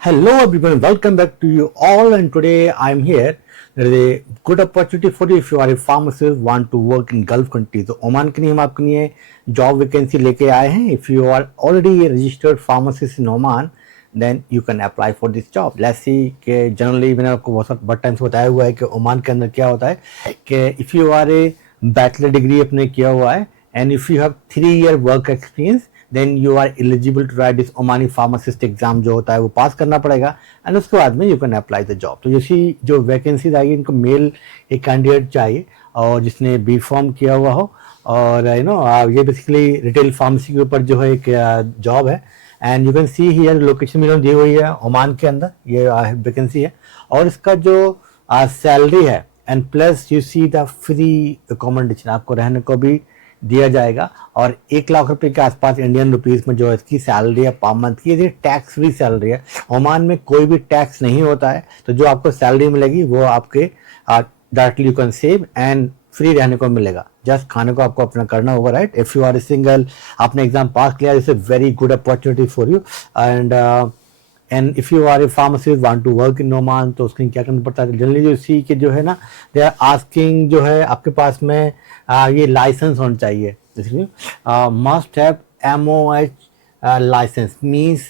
Hello everyone, welcome back to you all, and today I am here. There is a good opportunity for you if you are a pharmacist want to work in Gulf country. तो Oman के लिए हम आपके लिए job vacancy लेके आए हैं. If you are already a registered pharmacist in Oman, then you can apply for this job. Let's see कि generally मैंने आपको बहुत टाइम से बताया हुआ है कि ओमान के अंदर क्या होता है कि if you are a bachelor degree अपने किया हुआ है and if you have 3 year work experience then you are eligible to write this Omani pharmacist exam जो होता है वो पास करना पड़ेगा एंड उसके बाद में you can apply the job. तो जैसी जो वैकेंसीज आएगी इनको मेल एक कैंडिडेट चाहिए और जिसने बी फॉर्म किया हुआ हो और ये बेसिकली रिटेल फार्मेसी के ऊपर जो है एक जॉब है and you can see here location भी दी हुई है ओमान के अंदर ये वैकेंसी है और इसका जो सैलरी है and plus you see the free accommodation आपको रहने को भी दिया जाएगा और 1 लाख रुपए के आसपास इंडियन रुपीस में जो इसकी सैलरी है पर मंथ की ये टैक्स फ्री सैलरी है. ओमान में कोई भी टैक्स नहीं होता है तो जो आपको सैलरी मिलेगी वो आपके directly you can save and free रहने को मिलेगा. जस्ट खाने को आपको अपना करना होगा right. If you are a single आपने एग्जाम पास किया it's a very good opportunity for you and if you are a pharmacist want to work in Oman तो उसके लिए क्या करना पड़ता है जनरली जो सी के जो है ना दे आर आस्किंग जो है आपके पास में ये लाइसेंस होना चाहिए. Must have MOH licence means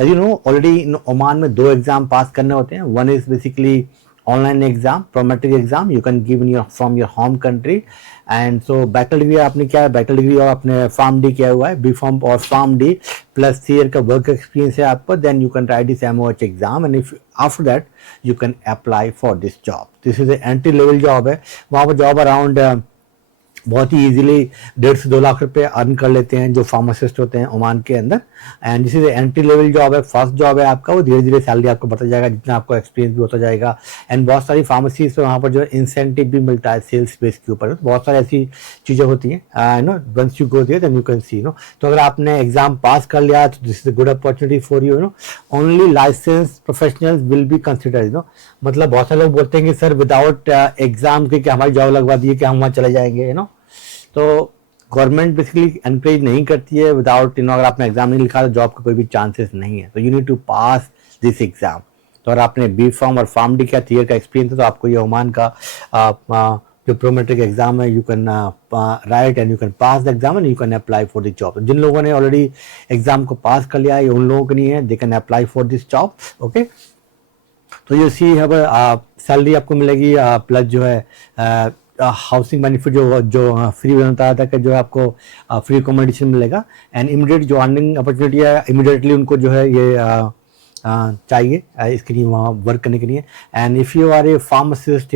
you know already in Oman में 2 एग्जाम पास करने होते हैं. One is basically online exam Prometric exam you can give in your from your home country and so bachelor degree आपने क्या है bachelor degree और आपने pharm D किया हुआ है बी फॉर्म और फार्म डी प्लस 3 ईयर का वर्क एक्सपीरियंस है आपको then you can write this MOH exam and if after that you can apply for this job. This is a entry level job है. वहाँ पर job around बहुत ही easily 1.5 से 2 लाख रुपए earn कर लेते हैं जो फार्मासिस्ट होते हैं ओमान के अंदर and this is entry level job है. फर्स्ट जॉब है आपका वो धीरे धीरे सैलरी आपको बढ़ता जाएगा जितना आपको एक्सपीरियंस भी होता जाएगा एंड बहुत सारी फार्मेसीज पे वहाँ पर जो इंसेंटिव भी मिलता है सेल्स बेस के ऊपर. बहुत सारी ऐसी चीज़ें होती हैं once you go there then you can see तो अगर आपने एग्जाम पास कर लिया तो this is a good opportunity for you only licence professionals will be considered मतलब बहुत सारे लोग बोलते हैं कि सर विदाउट एग्जाम के कि हमारी जॉब लगवा दी कि हम वहाँ चले जाएंगे तो गवर्नमेंट बेसिकली एनकरेज नहीं करती है विदाउट अगर आपने एग्जाम नहीं लिखा तो जॉब का कोई भी चांसेस नहीं है. तो you need to pass this exam. तो अगर आपने बी फॉर्म और फार्म डी का 3 ईयर का एक्सपीरियंस है तो आपको ये ओमान का जो प्रोमेट्रिक एग्जाम है you can write and you can pass the exam and you can apply for this job. जिन लोगों ने ऑलरेडी एग्जाम को पास कर लिया है उन लोगों के लिए है they can apply for this job. Okay तो ये सी सैलरी आपको मिलेगी प्लस जो है हाउसिंग बेनिफिट जो फ्री बनता था कि जो आपको फ्री अकोमोडेशन मिलेगा एंड इमीडिएट जो अर्निंग अपॉर्चुनिटी है इमीडिएटली उनको जो है ये चाहिए इसके लिए वहाँ वर्क करने के लिए. And if you are a pharmacist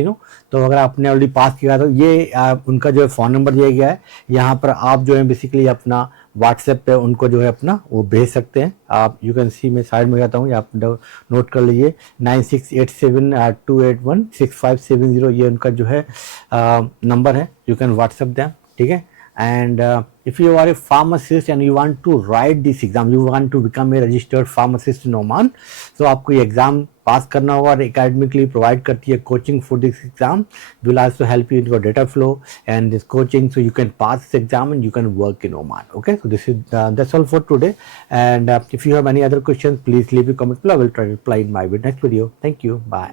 तो अगर आपने ऑलरेडी पास किया तो ये उनका जो है फ़ोन नंबर दिया गया है यहाँ पर आप जो है बेसिकली अपना व्हाट्सएप पे उनको जो है अपना वो भेज सकते हैं. आप यू कैन सी मैं साइड में जाता हूँ आप नोट कर लीजिए 9687281657 ये उनका जो है नंबर है. यू कैन व्हाट्सएप देम ठीक है. And if you are a pharmacist and you want to write this exam, you want to become a registered pharmacist in Oman, so आपको ये एग्जाम पास करना होगा और academically provide करती है coaching for this exam. Will also help you in your data flow and this coaching, so you can pass this exam and you can work in Oman. Okay, so this is that's all for today. And if you have any other questions, please leave a comment below. I will try to reply in my next video. Thank you. Bye.